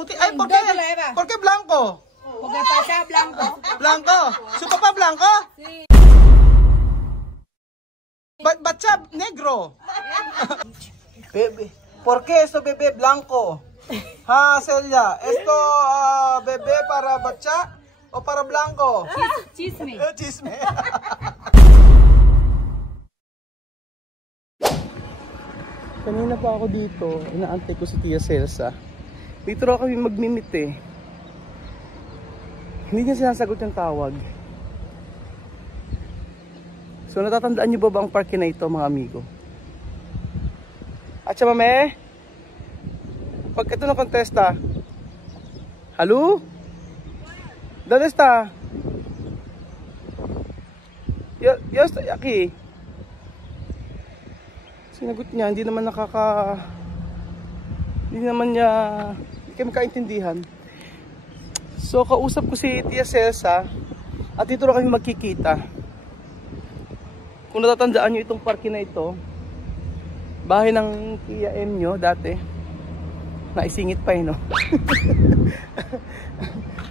puti. Ay, ¿por qué blanco? Porque pasa blanco. Blanco. ¿Su papá blanco? Sí. Bacha negro. Bebé. ¿Por qué esto bebé blanco? Ha, Celia. ¿Esto bebé para bacha o para blanco? Chisme. Chisme. Kanina pa ako dito, inaantay ko si Tia Celsa. Dito raw kami magmimit eh. Hindi niya sinasagot yung tawag. So natatandaan niyo ba ang parke na ito mga amigo? At siya mame? Pag ito na contesta. Halo? ¿Dónde está? Yo estoy aquí. Sinagot niya, hindi naman hindi kami kaintindihan. So kausap ko si Tia Celsa at dito na kami magkikita. Kung natatandaan nyo itong parke na ito, bahay ng Tia M nyo dati, naisingit pa eh no.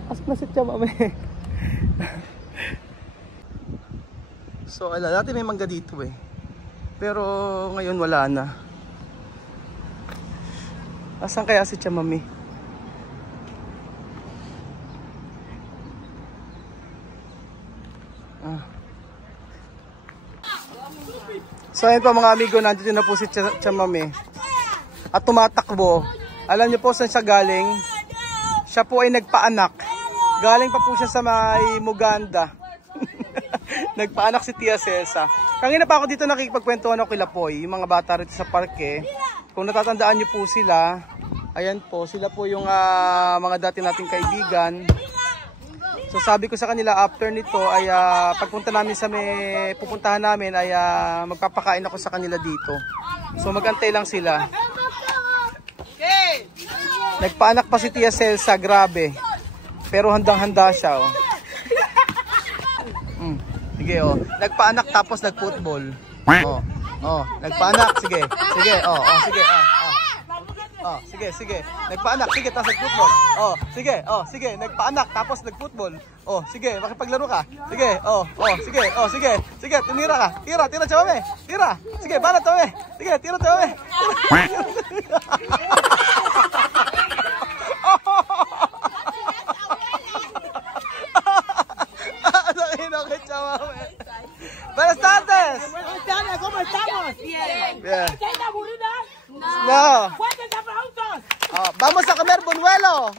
Ask na si Tia Mame. So dati may mangga dito eh. Pero ngayon wala na. Asan kaya si Tia Mami? So ayun po mga amigo, nandito na po si Tia Mami. At tumatakbo. Alam niyo po saan siya galing? Siya po ay nagpaanak. Galing pa po siya sa may Muganda. Nagpaanak si Tia Celsa. Kanina pa ako dito nakikipagkwentuhan ako kila Poy, yung mga bata rito sa parke. Kung natatandaan niyo po sila, ayan po, sila po yung mga dati nating kaibigan. So sabi ko sa kanila after nito ay pagpunta namin sa pupuntahan namin ay magpapakain ako sa kanila dito. So magantay lang sila. Nagpaanak pa si Tia Celsa, grabe. Pero handang-handa siya oh. Sige oh, nagpaanak tapos nagfootball. Nagpaanak, sige. Sige, sige. Nagpaanak, sige, tapos nagfootball. Sige, nagpaanak tapos nagfootball. Sige, makipaglaro ka. Sige, sige. Sige, tumira ka. Tira, Tia Mami. Tira. Sige, banat Tia Mami. Sige, tira Tia Mami. Buenas tardes. Buenas tardes, ¿cómo estamos? Bien. Bien. ¿Estás aburrida? No. ¡Cuéntense preguntas! Vamos a comer buñuelo.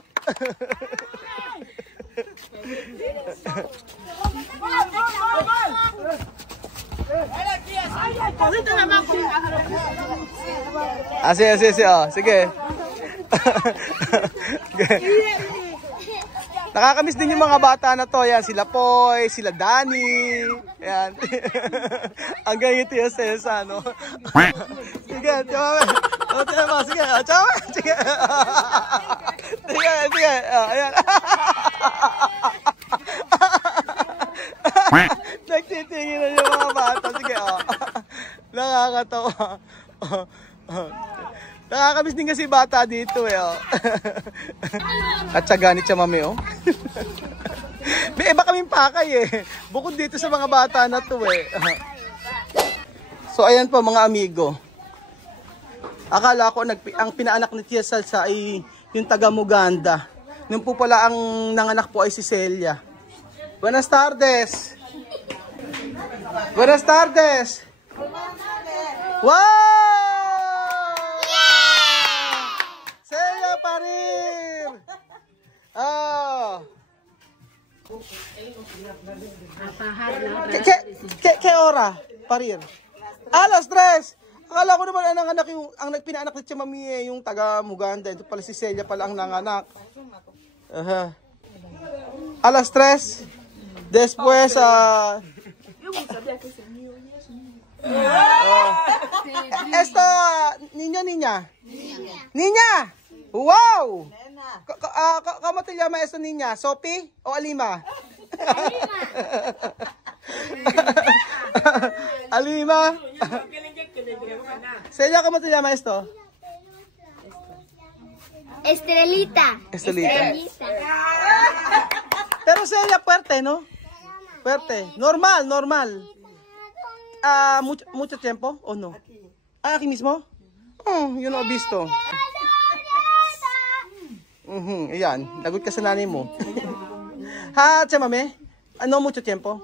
Así, sige. Nakakamiss din yung mga bata na to. Yan, sila Poy, sila Danny. Yan. Ang ganyan Tia Celsa, no? Sige, Tia Mami. Tia Mami, sige. Tia Mami, sige. Sige. Ayan. Nagtitingin na yung mga bata. Sige, nakakatawa. Nakakamiss din kasi bata dito eh. At syaga ni Tia Mami oh. May iba kaming pakay eh. Bukod dito sa mga bata na to eh. So ayan po mga amigo. Akala ko ang pinaanak ni Tia Celsa ay yung taga Muganda. Nung po pala ang nanganak po ay si Celia. Buenas tardes. Buenas tardes. Wow! Celia Parir! ¿Qué hora? Parir? Alas 3! Akala ko naman ang pinaanak ni Tia Mami yung taga Muganda. Ito pala si Celia pala ang nanganak. Alas 3. Después, esto, niña. Niña! Wow! ¿Cómo te llama esto, niña? ¿Sophie o Alima? Alima. Celia, ¿cómo te llama esto? Estrelita. Estrelita. Pero Celia, fuerte, ¿no? Fuerte. Normal, normal. Mucho tiempo o no? Aquí mismo? Oh, yun ang visto. Ayan, lagot ka sa nanay mo. Ha, chamame? Ano mucho tiempo?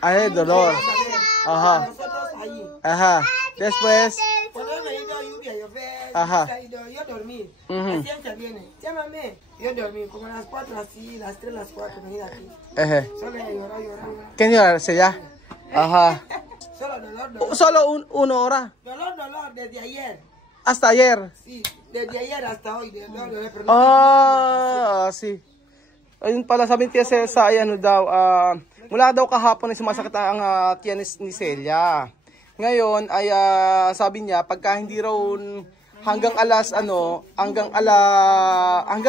Ay, dolor. Ajá. Ajá. Después. Ajá. Yo dormí. Siempre viene. Llámame. Yo dormí. Como a las 4 así, las 3, las 4 venía aquí. Solo llorar. ¿Qué llorar? ¿Sella? Ajá. Solo dolor. Solo una hora. Dolor desde ayer. Hasta ayer. Sí, desde ayer hasta hoy. Sí. Ayun pala, sabi ni Tia Celsa, ay ano daw, mula daw kahapon ay sumasakit ang tiyan ni Celia. Ngayon ay sabi niya pagka hindi raw hanggang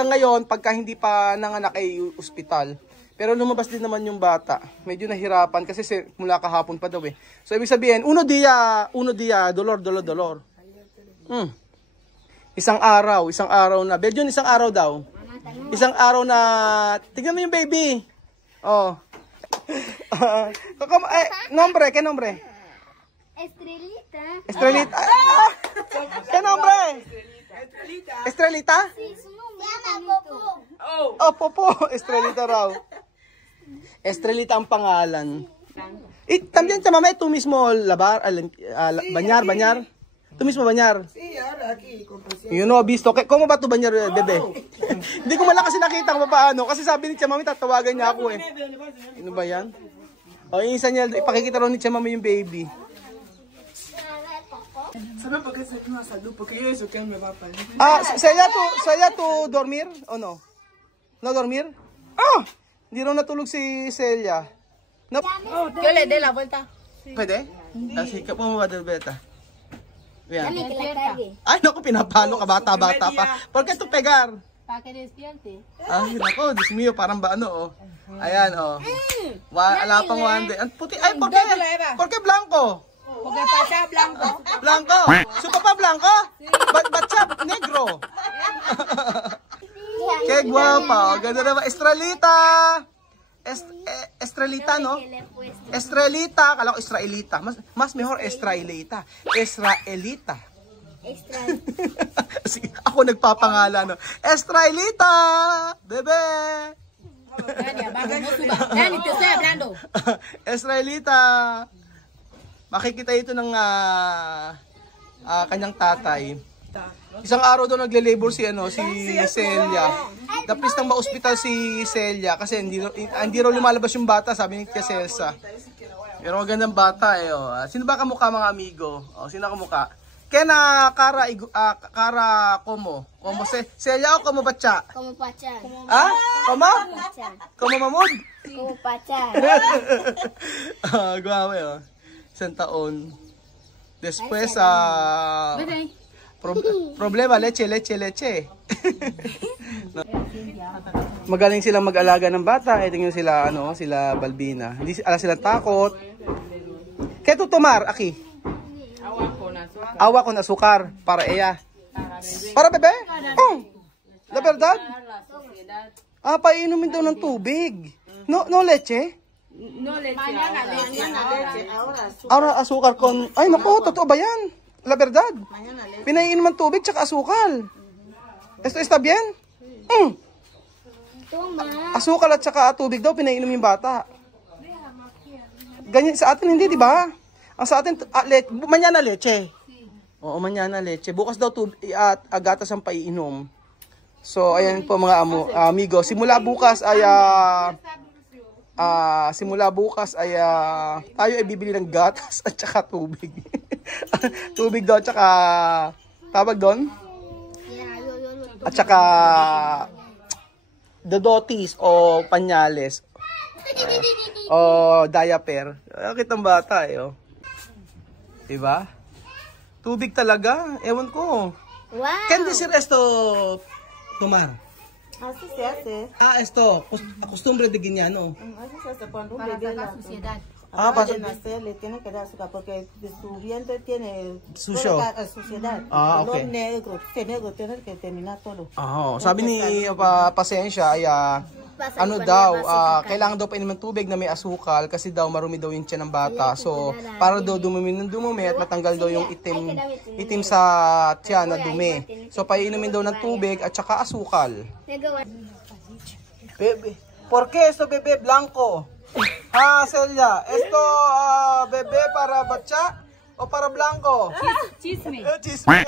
ngayon pagka hindi pa nanganak ay ospital. Pero lumabas din naman yung bata. Medyo nahirapan kasi mula kahapon pa daw eh. So ibig sabihin, uno dia, dolor. Isang araw na. Belgium, isang araw daw. Isang araw na, tignan mo yung baby. Oh. Nombre, ¿qué nombre? Estrelita. ¿Qué nombre? Estrelita? Sí, su nombre. Popo. Oh, Popo. Estrelita raw. Estrelita ang pangalan. También chamame, tú mismo bañar. Tú mismo bañar. Sí, ahora aquí. You know, visto. ¿Cómo ba tu bañar, bebe? Hindi ko man lang kasi nakita kung paano. Kasi sabi ni Chamami, tatawagan niya ako eh. Ano ba yan? O, yung isa niya, ipakikita rin ni Chamami yung baby. ¿Sabes por qué se llama salud? Porque yo eso que me va a parir. Saya tu dormir o no? No dormir? Hindi raw natulog si Celia. No. Yo le dé la vuelta. Pwede? Así que po mo ba del beta? Yan. Dale que la cargue. Ay, naku, pinapalo ka, bata-bata pa. ¿Por qué tu pegar? Para que despierte. Ay, naku, Diyos mío, parang ba ano, oh. Ayan, oh. Ala pang wande. Ang puti, ay, ¿por qué? ¿Por qué blanco? Porque pasa blanco. Blanco? Su papá blanco? Ba't siya negro? Qué guapa, oh. Ganda naman. Estrelita! Estrelita, no? Estrelita, kala ko Israelita. Mas mejor Estrelita. Israelita. Sige, ako nagpapangalan, no? Estrelita! Bebe! Dani, te estoy hablando. Estrelita! Makikita ito ng kanyang tatay. Isang araw daw nagle-labor si Celia. Tapos nang ma-hospital si Celia kasi hindi raw lumalabas yung bata, sabi ni Tia Celsa. Pero magandang bata eh. Oh. Sino ba kamukha mga amigo? Sino kamukha? Kena Kara como Celia o como Pacha? Como Pacha. Como? Como Mamud? Como Pacha. Guwawe oh. Isang taon. Después problema, leche. Magaling silang mag-alaga ng bata. Ito yung sila, sila Balbina. Hindi silang takot. Kaya tutumar, aki? Awa con azúcar. Para ella. Para bebe? La verdad? Painumin daw ng tubig. No leche? No leche. Ahora azúcar con... Ay, naku, totoo ba yan? La verdad. Pinaiinom ng tubig tsaka asukal. Esto está bien? Asukal at tsaka tubig daw pinaiinom yung bata. Ganyan sa atin hindi, di ba? Ang sa atin mañana leche. Oo, mañana leche. Bukas daw tubig at gatas ang paiinom. So ayan po mga amigo, simula bukas ay tayo ay bibili ng gatas at saka tubig. Tubig daw at saka tawag doon? At saka dodotis o panyales. O diaper. Kitang bata eh. Oh. Diba? Tubig talaga. Ewan ko. Wow. Can decir esto, Tomar? Así se hace. Esto. Costumbre de Guiñano. Así se hace cuando un Para bebé sacar nace. suciedad. Aparte de nacer, le tiene que dar azúcar porque su vientre tiene Sucio. suciedad. Okay. Lo negro, ese negro tiene que terminar todo. Sabi ni Pasensya ay ano daw, kailangan daw painom ng tubig na may asukal kasi daw marumi daw yung tiyan ng bata. So, para daw dumumi at matanggal daw yung itim sa tiyan na dumi. So, painumin daw ng tubig at saka asukal. Bebe, ¿por qué esto bebé blanco? Celia, ¿esto bebé para bacha o para blanco? Chisme. Chisme.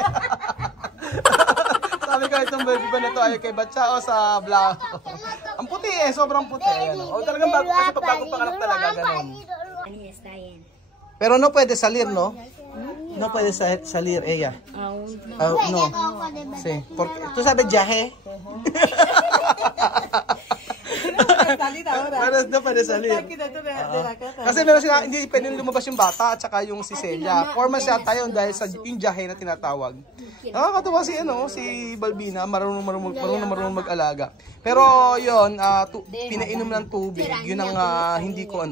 Sabi ko itong baby ba na to ay kay bacha o sa blanco? Ang puti sobrang puti. O talagang bago, kasi bagong panganak talaga, ganun. Pero no puede salir, no? No puede salir ella. No. Sí. ¿Tú sabes viaje? No puede salir. Kasi meron sila, hindi pwede lumabas yung bata at saka yung si Celia. 4 months yata yun dahil sa yung viaje na tinatawag. Nakakatuwa si Balbina, marunong mag-alaga. Pero yun, pinainom ng tubig. Yun ang hindi ko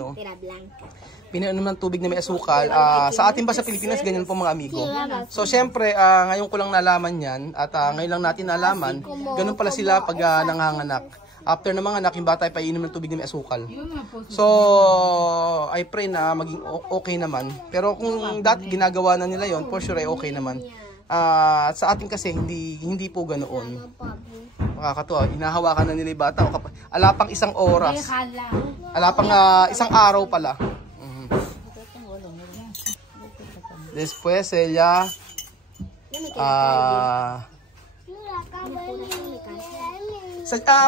pinainom ng tubig na may asukal. Sa atin ba sa Pilipinas, ganyan po mga amigo. So, syempre, ngayon ko lang nalaman yan at ngayon lang natin nalaman, ganun pala sila pag nanganganak. After na mga anak, yung bata ay painom ng tubig na may asukal. So, I pray na maging okay naman. Pero kung dati ginagawa na nila yon, for sure ay okay naman. Sa atin kasi, hindi po ganoon. Makakatuwa, hinahawakan na nila yung bata. Ala pang isang oras. Ala pang isang araw pala. Después ella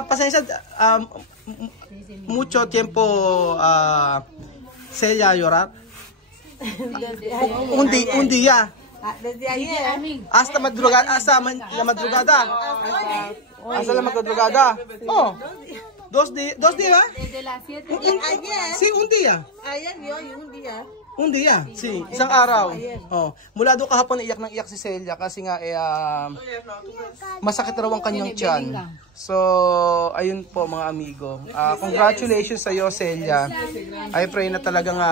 pasensya mucho tiempo Celia llorar. Un día. Desde ayer. Hasta madrugada, hasta la madrugada. Hasta la madrugada. Oh. 2 días. Desde las 7. Ayer. Sí, un día. Ayer y hoy un día. Un dia, si, isang araw. Mula doon kahapon iyak ng iyak si Celia kasi nga masakit raw ang kanyang tiyan. So, ayun po mga amigo. Congratulations sa iyo, Celia. I pray na talagang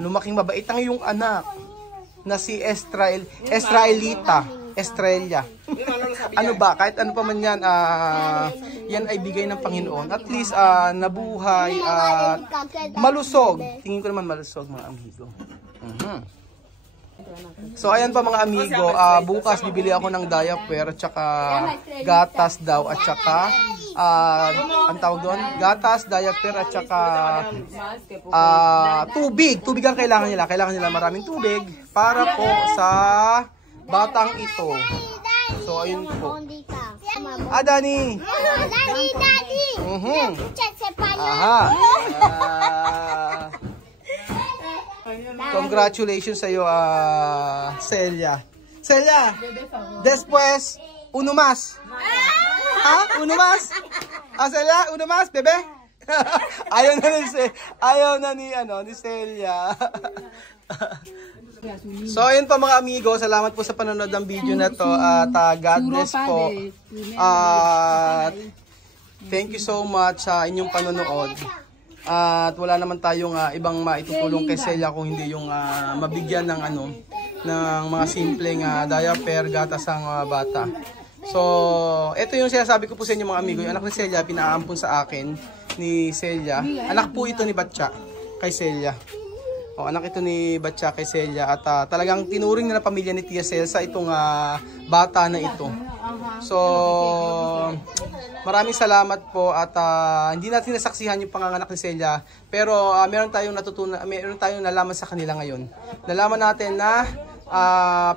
lumaking mabait ang iyong anak na si Estrella. Ano ba, kahit ano pa man yan, yan ay bigay ng Panginoon. At least nabuhay at malusog. Tingin ko naman malusog mga amigo. So ayan pa mga amigo, bukas bibili ako ng diaper at saka gatas daw at saka ang tawag doon, gatas, diaper at saka tubig ang kailangan nila maraming tubig para po sa batang ito. So ayun po. Dani. Aha. Congratulations sa iyo, Celia. Después, uno más. Uno más? Celia, uno más, bebe? Ayaw na ni Celia. So ayun po mga amigo, salamat po sa panonood ng video na to at God bless po. Thank you so much sa inyong panonood. At wala naman tayong ibang maitutulong kay Celia kung hindi yung mabigyan ng ng mga simpleng diaper, gatas ang bata. So, ito yung sinasabi ko po sa inyo mga amigo, yung anak ni Celia pinaampun sa akin ni Celia. Anak po ito ni Batcha kay Celia. Anak ito ni Batcha kay Celia at talagang tinuring na pamilya ni Tia Celsa itong bata na ito. So, maraming salamat po at hindi natin nasaksihan yung panganganak ni Celia, pero meron tayong natutunan, meron tayong nalaman sa kanila ngayon. Nalaman natin na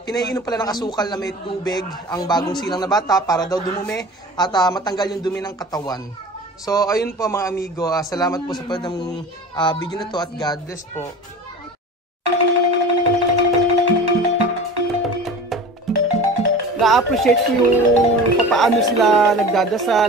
pinaiinom pala ng asukal na may tubig ang bagong silang na bata para daw dumumi at matanggal yung dumi ng katawan. So, ayun po mga amigo, salamat po sa panonood ng video na to at God bless po. Na-appreciate ko yung paano sila nagdadasal.